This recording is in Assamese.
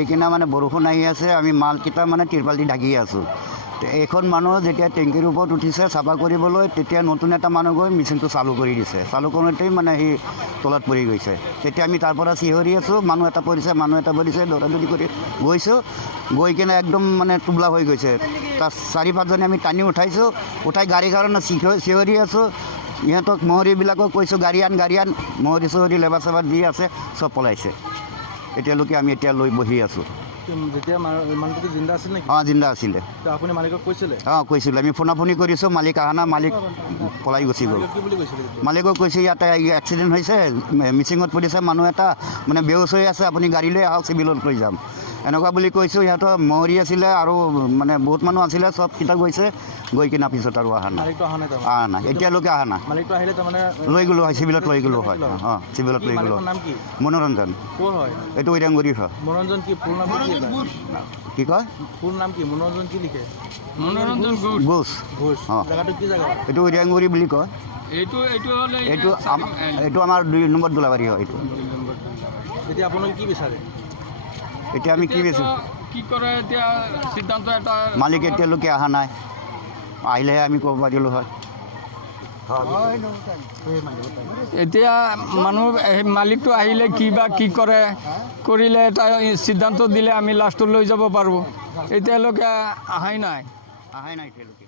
দি কিনে মানে বৰষুণ আহি আছে, আমি মালকেইটা মানে তিৰপাল দি ঢাকি আছোঁ। এইখন মানুহ যেতিয়া টেংকিৰ ওপৰত উঠিছে চাফা কৰিবলৈ, তেতিয়া নতুন এটা মানুহ গৈ মেচিনটো চালু কৰি দিছে। চালু কৰোঁতেই মানে সি তলত পৰি গৈছে। তেতিয়া আমি তাৰ পৰা চিঞৰি আছোঁ, মানুহ এটা পৰিছে, দৌৰাদৌৰি কৰি গৈছোঁ, গৈ কিনে একদম মানে টুবলা হৈ গৈছে। তাৰ 4-5জনে আমি টানি উঠাইছোঁ, উঠাই গাড়ীৰ কাৰণে চিঞৰি আছোঁ। ইহঁতক মহৰীবিলাকক কৈছোঁ গাড়ী আন, মহৰী চহৰী লেবাৰ চেবাৰ যি আছে চব পলাইছে। এতিয়ালৈকে আমি এতিয়া লৈ বহি আছোঁ। যেতিয়া মানুহটো জিন্দা আছিল নেকি? অঁ, জিন্দা আছিলে। আপুনি মালিকক কৈছিলে? অঁ, কৈছিলোঁ। আমি ফোনাফোনি কৰিছোঁ, মালিক অহা নাই, মালিক পলাই গুচি গ'ল। কি বুলি কৈছিলে? মালিকক কৈছোঁ ইয়াতে এক্সিডেণ্ট হৈছে, মিচিঙত পৰিছে মানুহ এটা, মানে বেহুচ হৈ আছে, আপুনি গাড়ী লৈ আহক, চিভিলত লৈ যাম, এনেকুৱা বুলি কৈছোঁ। সিহঁতৰ মহৰী আছিলে আৰু মানে বহুত মানুহ আছিলে, চব কেইটা গৈছে, গৈ কিনে পিছত আৰু অহা নাই। অহা নাই, এতিয়ালৈকে অহা নাই। মালিকটো আহিলে তাৰমানে লৈ গ'লো হয়, চিভিলত লৈ গ'লো হয়। অঁ, চিভিলত লৈ গ'লো। নাম কি? মনোৰঞ্জন। ক'ৰ হয়? এইটো ইৰাংগুৰিৰ হয়। মনোৰঞ্জন কি ফুল নাম? কি কয়? ফুল নাম কি? মনোৰঞ্জন কি লিখে? মনোৰঞ্জন ঘোষ। অঁ, জাগাটো কি জাগা? এইটো ইৰাংগুৰি বুলি কয়। এইটো আমাৰ 2 নম্বৰ দোলাবাৰী হয়। এইটো এতিয়া আপোনালোকে কি বিচাৰে? এতিয়া আমি কি বিচাৰোঁ? কি কৰে এতিয়া সিদ্ধান্ত এটা মালিক এতিয়ালৈকে অহা নাই, আহিলেহে আমি ক'ব পাৰিলোঁ হয়। এতিয়া মানুহ মালিকটো আহিলে কি কৰে, কৰিলে এটা সিদ্ধান্ত দিলে আমি লাষ্টত লৈ যাব পাৰোঁ। এতিয়ালৈকে অহাই নাই। আহাই নাই এতিয়ালৈকে।